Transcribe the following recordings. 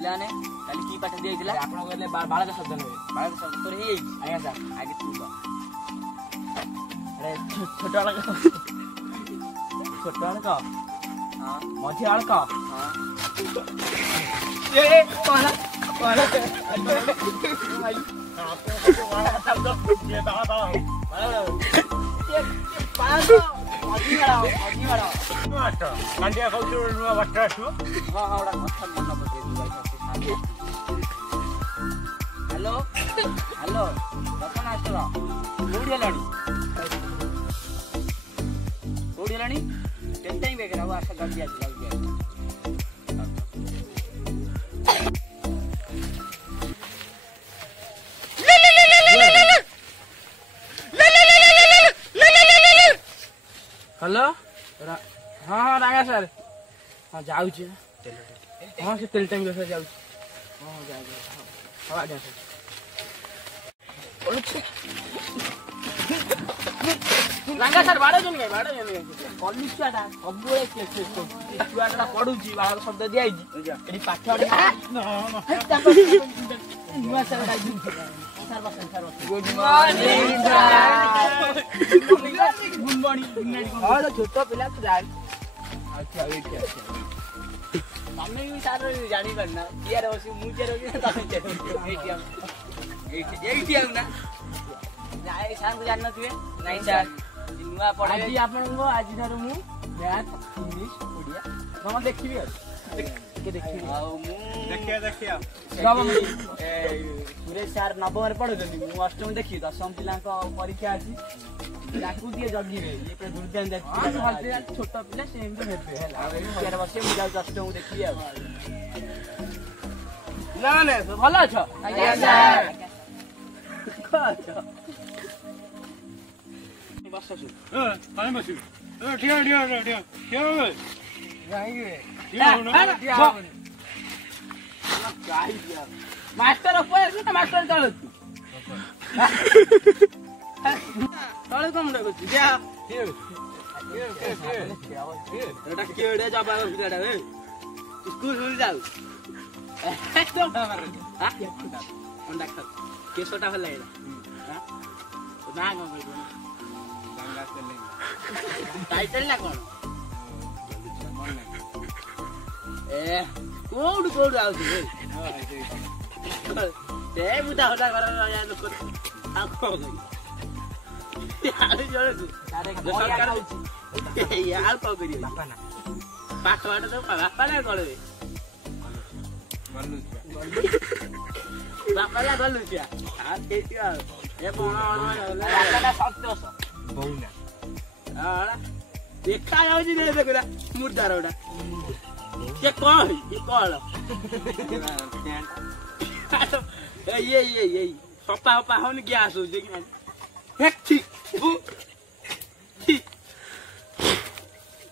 पिलाने काली की पाठ दिया दिला आपण कहले 12 शब्द नहे 12 शब्द तोर हे आया सर आगे तू तो अरे छोटा वाला हां मझी वाला का हां ये पाला पाला भाई आपको वाला शब्द ये दादा ये पाला मझी वाला अच्छा कांडिया खाउछु नुवा बाटा आसु हां हां ओडा कथा मन पटे भाई हेलो हेलो रतन आसला कोडी हलानी टेन टाइम बेकर अब आशा कर दिया हेलो हाँ हाँ रागा सर हाँ जाऊँ हाँ से तेल टाइम सर जाऊँ हाँ हाँ जाए हाँ आज्ञा सर रंगा सर बाड़ा जन गए कॉलेज छुआटा सब छुआटा पढ़ुची बाड़ा शब्द दिया एटी पाठ नुआ sir good morning good morning हां छोट पिला तू जान अच्छा वेट तमे भी सार जानी करना किया रे मु जे रे तमे एटी आउ ना जाए सार को जानना तुए नहीं सर नुआ पढ़े आज आपन को आज थारो मु मैथ इंग्लिश ओडिया हम देखिबी के देखिबी आ मु देखिया सब सुरेश सर नवम रे पढुछन मु अष्टम देखि दशम पिला को परीक्षा अछि लाकू दिए जल्दी रे ये पे दुर्दान देखि छोटा पिला सेम तो हेबे हला 11 वर्ष मु जाउ अष्टम देखि आ ना ना भलो छ आज्ञा सर अच्छा बससु पानी बसु ठिया मास्टर ऊपर ना मास्टर तळ तळ कम रे जा एटा केडे जाबा बिगाडा ए स्कूल में जाऊ तो हां अंडा खा केसोटा भल लागला हां ना गंगा चले टाइटल ना कोन ए कोड आउ छे ते बुदा होता घर या लोक आ को गई यार जोरे सरकार यार को करी बापा ना पाठ वाट तो बापा ना करे बापा ला गलु छिया आ केतिया ए बणा बापा ना 700 बहुना हां देखा जाउ जी रे देखला मुर्दारोडा ये कौन ये सपा होन गैस हो जे हेक ठीक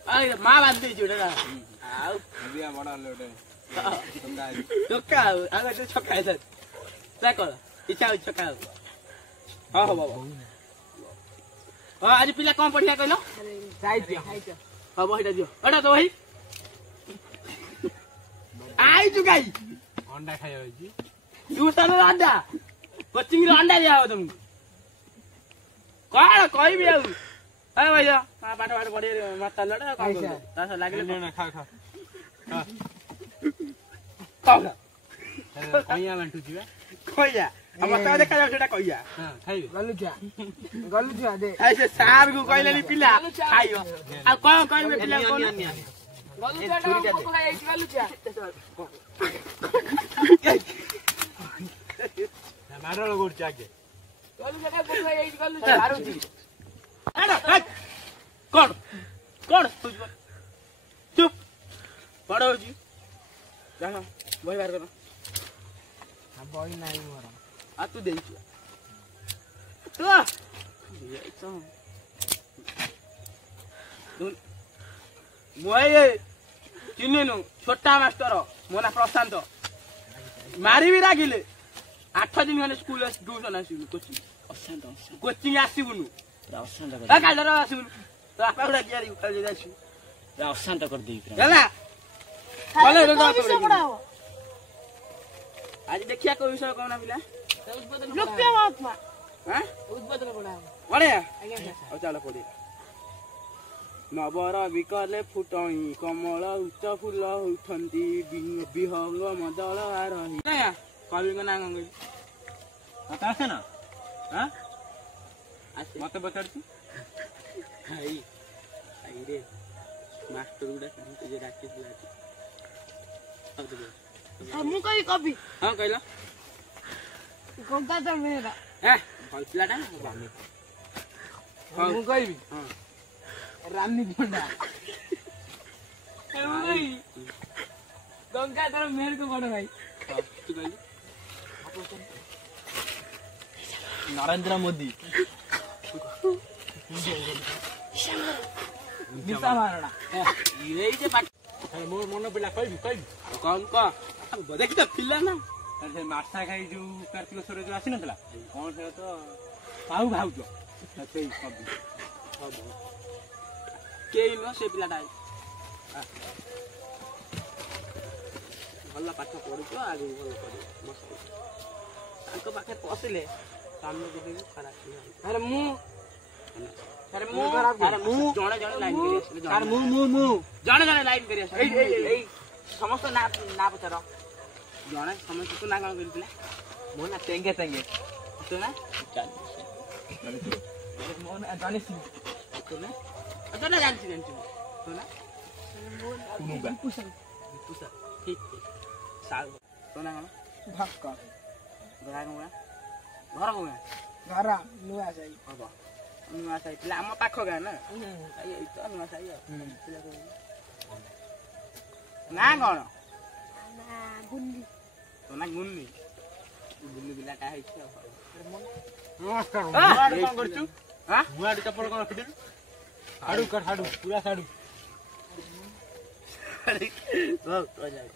अरे मां बात दे जोड़ा आउ बिया बड़ा लोडे छक्का आगे तो छक्का है सर क्या कर इच्छा छक्का हां हो बाबा हां आज पिला कौन पढ़िया कहलो साहित्य हां बहिटा दियो एटा तो भाई आई चुकाई अंडा खायो जी दूसरा अंडा कोचिंग रे अंडा दिया हो तुमको कौन कोई भी आउ ए भैया पाठ पढ़े मत लड़ा काम कर तास लागले ना खा खा हां कौन कोइया मंटू जी कोइया अब बता देखा जाऊ सेटा कोइया हां खाइबे गलु जा दे ऐसे सार को कहले नि पिला खाइयो आ कोन कोन पिला कोन गलु जा को खाइ गलु जा मारो गोड़ जाके गलु जा को खाइ गलु जा मारुती अरे कौन कौन चुप पड़ो जी जानो वही बार करो हां बॉय नहीं मोरा आ तू देई तू मोए चिन्हनु छोटा मास्टर मोना प्रशांत मारी भी रागिले 8 दिन गने स्कूल ट्यूशन आसीबु कोचिंग कोचिंग आसीबुनु अशांत कर आ कालर आसीबुनु तो आपा गुडा कियारी उठा जे जासी अशांत कर देई होला चले रे जा आज देखिया कोई विषय कौन पिला लोप्य महात्मा हां उद्बोधन पड़ा पढ़े आज्ञा और चलो पढ़े नवर विकले फुटई कमल उच्च फूल उठंती विहंग मदल आरही कवि का नाम गई आता आसे ना हां मत बचाड़ती आई आई रे मास्टर गुडा तुझे राकेश लाटी मु कहि कवि हां कहला गंगाधर मेहरा ए कल पिलाटा बामी मु कहिबी हां रानी पंडा भाई गंगाधर मेहर को बड़ भाई तू कहली नरेंद्र मोदी निशा मारना ये जे पाट मोर मन पिला कहबी कौन का देख तो पिला ना से माछा खाई जो कार्तिक स्वर जो आसी नथला कोन से तो पाऊ भाउजो सेई कवि के नो से पिलाटा भल पाठ पढुछ आगु भल पढु मस्त तांको पाखे पसिले सामने देखि खराब अरे मु जणे जणे लाइन करी यार मु जणे जणे लाइन करी ए समस्त ना ना पचार जणे समस्त को ना काम करितले मो ना तेंगे तो ना चल मो ना जाने सी तो ना अच्छा ना जानती तो ना कुनुगा पुसा ठीक साग तो ना भाक्का घर को घरा नुआ जाई हबा नुआ साई पिला हम पाख गाँ ना आई तो नुआ साई पिला को ना कोन ना गुंडी तो ना गुन्नी गुन्नी बिलाटा है छ नमस्कार कोन करछु हां मुआडी चप्पल कोन फिटिल हाडू कर हाडू पूरा हाडू अरे तो जाय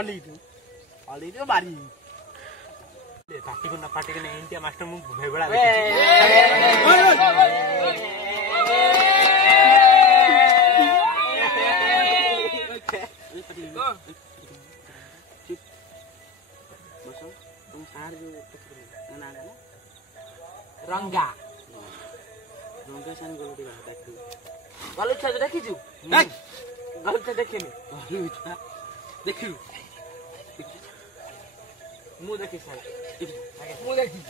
अली तो बारी पार्टी को नहीं इंडिया मास्टर मु भेबड़ा तुम सार जो ना रंगा रंगा सान गलती देखू गलत छ देखिछु गलत देखेनी देखू मु देखि सार मु देखी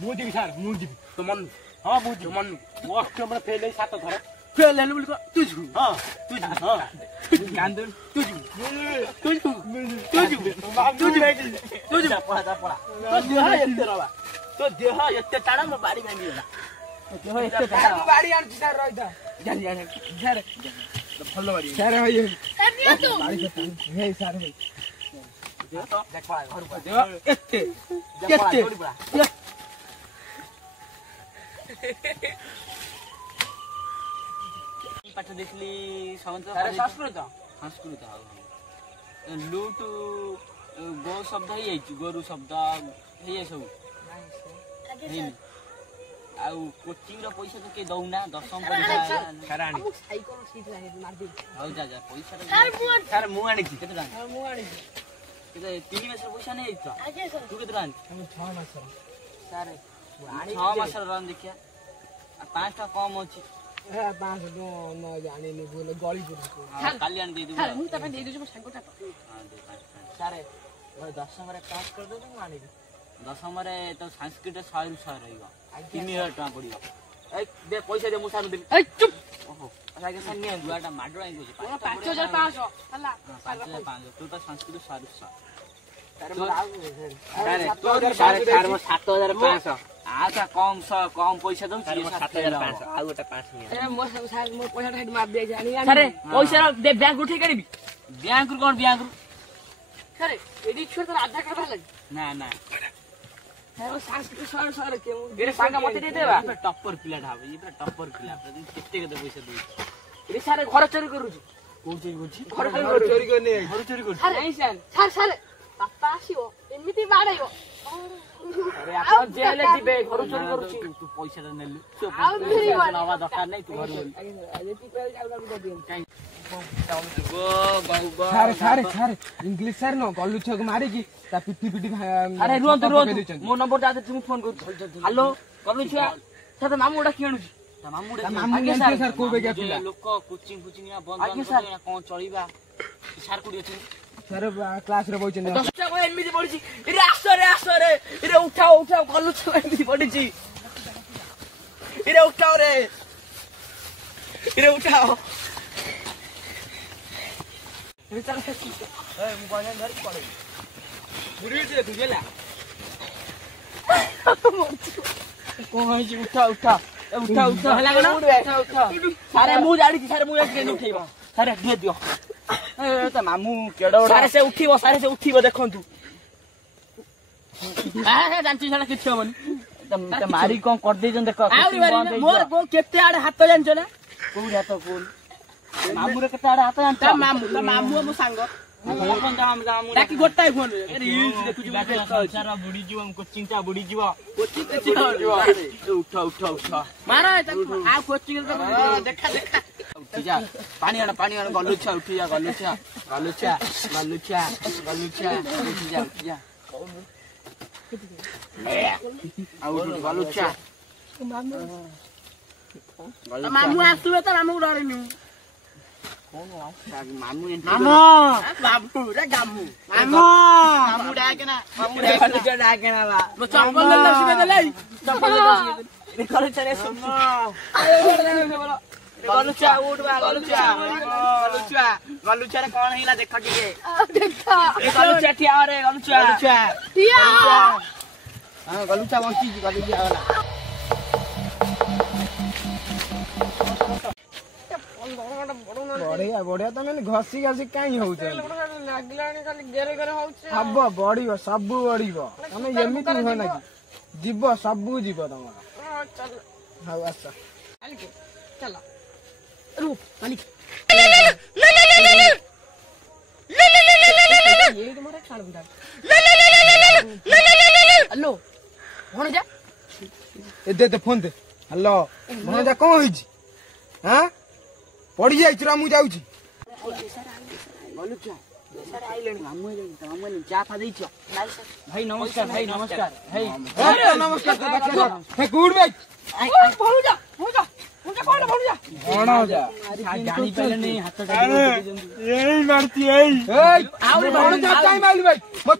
मु दिबी सर मु दिबी तो मन हां मु दिबी मन मोस्ट हमर फेल 7 थर फेल हेलु बोल तुझु हां हां कांदन तुझु पड़ा तो देह एते रवा तो देह एते टाड़ा म बाड़ी भांगी होला देह एते टाड़ा बाड़ी आन सर रहिदा जान सर भलो बाड़ी सर होय बाड़ी से हे सर हे देह तो देख पड़ा घर पर देह एते पाठ देखली संस्कृत लूट गो शब्द ही गोरु शब्द हे सब आउ कोचिंग रो पैसा तो के दउना दशम परीक्षा खराणी साइकल सीट लागे मार दे हो जा पैसा सर मु आनी छी केते दान मु आनी केते 3 मास पैसा नै आइतो आगे सर तू केते दान हम 6 मास सर 6 मास रन देखिया 5 टा कम अछि ए 5 न जाने नि बोले गली पर काली आन दे दू सर मु त दे दू मो सांगोटा हां दे सर दशम रे पास कर दो तू आनी दशम रे तो संस्कृत 100 रु 100 रहइबो 3000 टका पड़ियो ए दे पैसा दे मु सानु दे ए चुप ओहो आगे सन्नी दुआटा माडुळा को 5500 हला 5500 तू तो संस्कृत 100 रु 100 7500 आचा कम पैसा दउ 7500 आ गोटा 5000 ए मो सार मो पैसा हेड मार दे जानी अरे पैसा दे बैंक उठे करबी बैंक रु कोन बैंक रु अरे एडी छोर तर आधा काटा लाग ना ना है ओ संस्कृत सर सर के एरे सांगा मते दे देबा टप्पर पिला ढाबे ये टप्पर पिला केते केते पैसा दे एरे सारे घर चोरी करू कोन चोरी करछि घर चोरी करने घर चोरी कर अरे सर पापा आसीओ एमिति बाड़ाइबो ଆରେ ଆପଣ ଜେଲରେ ଯିବେ ଘରୁ ଚୋରି କରୁଛି ତୁ ପଇସାଟା ନେଲୁ ନବା ଦରକାର ନାହିଁ ତୁ ଘରୁ ଇଂଲିଶ ସାର୍ ନ ଗଲୁ ଛୁଆକୁ ମାରିକି ତା ପିଠି ଆରେ ରୁହନ୍ତୁ ମୋ ନମ୍ବରଟା ଆଜି ତୁମକୁ ଫୋନ କରୁଛି ହ୍ୟାଲୋ ଗଲୁ ଛୁଆ ସେ ତ ମାମୁଁ ଗୁଡା କିଣୁଛି ଲୋକ କୋଚିଂ ଫୋଚିଂ ବନ୍ଦ କଣ ଚଳିବା ସାର୍ କୋଉଠି ଅଛନ୍ତି ସାର୍ କ୍ଲାସ ରେ ବଇଛନ୍ତି ଏମିତି ପଡିଛି ରେ ଉଠାଅ ଗଲୁ ଛୁଆ ଏମିତି ପଡିଛି ଉଠାଅ ରେ ଉଠାଅ ମୁଁ ଜାଣିଛି ଉଠେଇବ ଦିଅ ମାମୁଁ କେଡ ସେ ଉଠିବ ଦେଖନ୍ତୁ ଜାଣିଛୁ ସେଟା କିଛି ହବନି ମାରି କଣ କରିଦେଇଛନ୍ତି ଦେଖ ମୋର କେତେ ଆଡେ ହାତ ଜାଣିଛ ନା କୋଉଠି ହାତ କୋଉଠି ମାମୁଁର କେତେ ଆଡେ ହାତ ଜାଣିଛ ମାମୁଁ ମୋ ସାଙ୍ଗ ଗୋଟାଏ ଫୋନ ବୁଡିଯିବ କୋଚିଂ ଟା ବୁଡିଯିବ ଉଠ ମାର ଆଉ କୋଚିଂ ଦେଖା ପାଣି ଆଣ ଗଲୁଛା ଉଠିଯା ଗଲୁଛା ଉଠି ଯା ଗଲୁଛା ମାମୁଁ ଆସିବେ ତ ମାମୁଁ ଡରିନି ମାମୁଁ ଗଲୁଛାରେ କଣ ହେଇଲା ଦେଖ ଟିକେ ଗଲୁଛା ବଞ୍ଚିଛି ଗଲୁଛା ବଢିଆ ତମେ ଘଷି କାହିଁ ହଉଛ ହବ ବଢିବ ସବୁ ବଢିବ ତମେ ଏମିତି ନୁହଁ ନା କି ଯିବ ସବୁ ଯିବ ତମର ହଉ ଆସ ହ୍ୟାଲୋ ଭଣଜା ଦେ ଫୋନ ଦେ ହ୍ୟାଲୋ ଭଣଜା କଣ ହେଇଛି ହଁ ପଡି ଯାଇଛୁ ମୁଁ ଯାଉଛି ଚା ଫା ଦେଇଛ ଭାଇ ନମସ୍କାର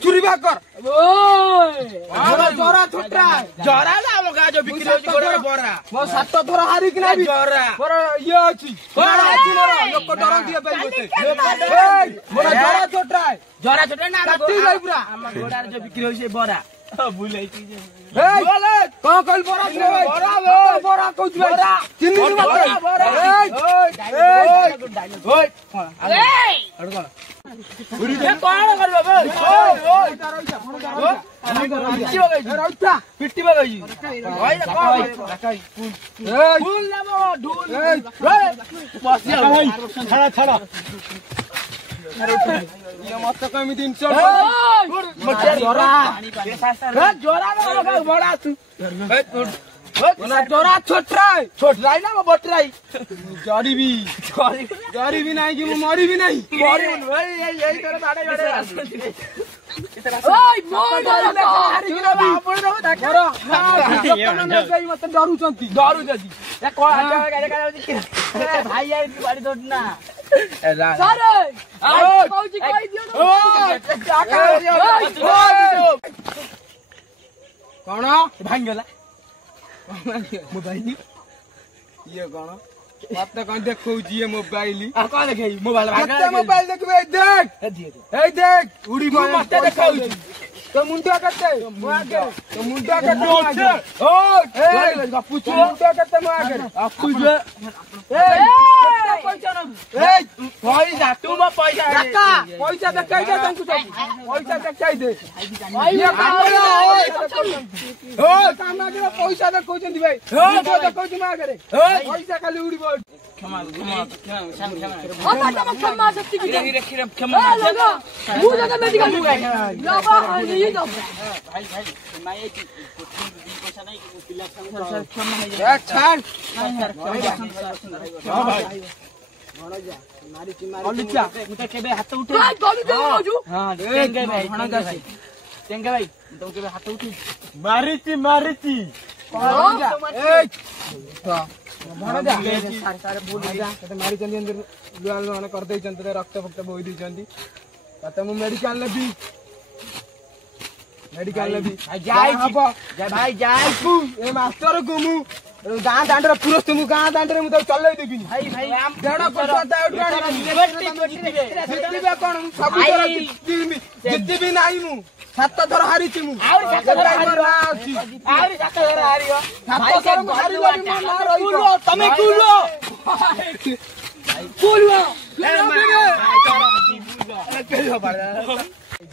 ଛୁରୀ ବାହାର କର ମୋ 7 ଥର ହାରିକି ନାବି ମୋର ଇଏ ଅଛି ଲୋକ ଡରନ୍ତି ଜରା ଛୋଟା ନା ପୁରା ଆମ ଗୋଡାରେ ଯୋଉ ବିକ୍ରି ହଉଛି ବରା ବୁଲେଇଛି କଣ କହିଲୁ ବରା କହୁଛୁ ପିଟିବ ମତେ କେମିତି ଜରା ଛୋଟରାଇ ନା ବଟରାଇ ଜରିବି ନାହିଁ କି ମୁଁ ମରିବି ନାହିଁ ମତେ ଡରୁଛନ୍ତି ଭାଇ ବାଡି ଦଉଛୁ ନା କଣ ଭାଙ୍ଗିଗଲା ମୋବାଇଲ ଇଏ କଣ ମତେ କଣ ଦେଖଉଛି ଇଏ ମୋବାଇଲ କଣ ଦେଖେଇ ମୋବାଇଲ ଦେଖିବେ ଏଇ ଦେଖ ଉଡିବ ମତେ ଦେଖାଉଛି ତୋ ମୁଣ୍ଡ କେତେ ମୋ ଆଗରେ ତୋ ମୁଣ୍ଡ କେତେ ମୋ ଆଗରେ ଗପୁଛୁ ମୁଣ୍ଡ କେତେ ମୋ ଆଗରେ ପଇସା ତୁ ମୋ ପଇସା ପଇସା ଦେଖାଇ ଦେ ତାଙ୍କୁ ସବୁ ପଇସା ଦେଖାଇ ଦେ ପଇସା ଦେଖଉଛନ୍ତି ଭାଇ ଦେଖଉଛି ମୋ ଆଗରେ ପଇସା ଖାଲି ଉଡିବ କେବେ ହାତ ଉଠେଇ ହାତ ଉଠେଇ ମାରିଛି ମାରିଛନ୍ତି କରିଦେଇଛନ୍ତି ରକ୍ତ ଫକ୍ତ ବୋହି ଦେଇଛନ୍ତି ତତେ ମୁଁ ମେଡିକାଲ ନେବି ଭାଇ ଯାଇଛୁ ଏ ମାଷ୍ଟରକୁ ମୁଁ ଗାଁ ଦାଣ୍ଡରେ ପୁରସ୍ତ ମୁଁ ଗାଁ ଦାଣ୍ଡରେ ମୁଁ ତାକୁ ଚଲେଇ ଦେବିନି କଣ ସବୁ ଜିତିବି ନାହିଁ ମୁଁ 7 ଥର ହାରିଛି ମୁଁ ତମେ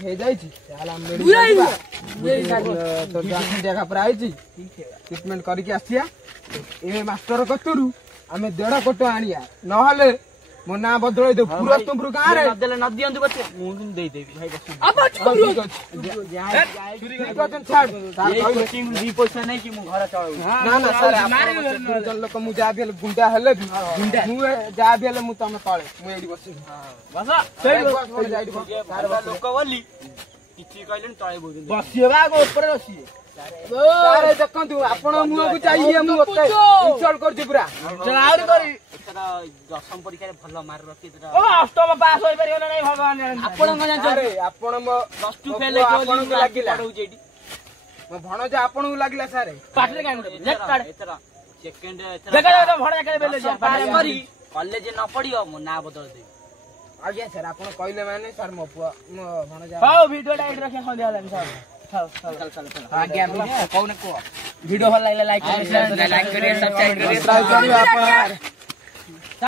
ହେଇଯାଇଛି ଟ୍ରିଟମେଣ୍ଟ କରିକି ଆସିବା ଏ ମାଷ୍ଟର କତରୁ ଆମେ 1.5 କୋଟି ଆଣିବା ନହେଲେ ମୋ ନାଁ ବଦଳେଇ ଦେବୁ ପୁରସ୍ତମପୁର ଗାଁରେ ନ ଦିଅନ୍ତୁ ମୁଁ ଦେଇଦେବି ପଇସା ନେଇକି ମୁଁ ଘର ଚଳେଇବି ଲୋକ ମୁଁ ଯାହା ବି ହେଲେ ଗୁଣ୍ଡା ହେଲେ ବି ମୁଁ ଯାହା ବି ହେଲେ ମୁଁ ତମେ ତଳେ ମୁଁ ଏଇଠି ବସିବି ଲୋକ ବୋଲି କିଛି କହିଲେନି ତଳେ ବସିବା ଉପରେ ବସିବେ ଦେଖନ୍ତୁ ଆପଣ ମୁହଁକୁ ଚାହିଁଏ ମୁଁ ଇନସଲ୍ଟ କରୁଛି ପୁରା ଆହୁରି କରି ଦଶମ ପରୀକ୍ଷାରେ ଭଲ ମାର୍କ ରଖି ଅଷ୍ଟମ ପାସ୍ ହୋଇପାରିବ ନା ନାଇଁ ଭଗବାନ ଆପଣ ଆପଣ ଲାଗିଲା ମୋ ଭଣଜା ଆପଣଙ୍କୁ ଲାଗିଲା ସାର୍ ପାଠରେ କଲେଜ ନ ପଢିବ ମୋ ନାଁ ବଦଳ ଦେବି ଆଜ୍ଞା ସାର୍ ଆପଣ କହିଲେ ମାନେ ସାର୍ ମୋ ପୁଅ ମୋ ଭଣଜା ହଉ ଭିଡିଓଟା ଏଇଠି ରଖିବା ସନ୍ଧ୍ୟା ହେଲାଣି ଆଜ୍ଞା କହୁନ କୁହ ଭିଡିଓ ଭଲ ଲାଗିଲା ଲାଇକ୍ କରିବେ ସବସ୍କ୍ରାଇବ କରିବେ